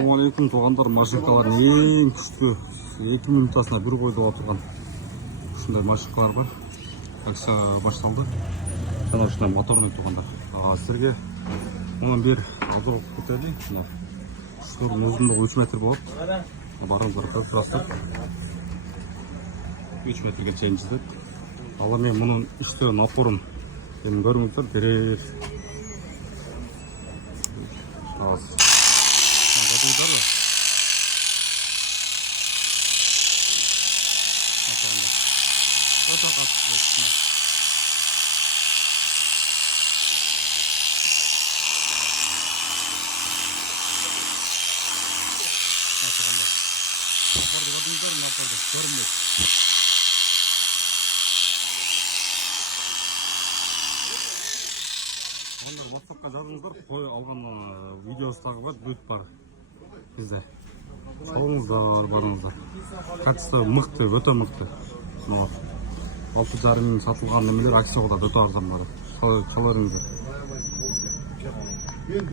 Ассалаумағалейкум туғандар, машинкалардың ең күшті 2 минутасына бір қойды отырған ұшындай машинкалар бар. Акция башталды. Жаңа ұшындай моторный туғандар. Сіздерге онан бер азыр оқып кетеді. Ұшырдың ұзындығы 3 метр болады. Барыңыздар қырып жастық. 3 метрге чейін жүздік. Ала мен мұның ішті напорын көріңіздер берер. WhatsAppқа жазыңыздар, қой алған видеосы тағы бар, бүт бар бізде. Салыңыздар, барыңыздар. Качество мықты, өте мықты. 6,5 мың сатылған немелер акцияда өте арзан бар. Саларыңыздар.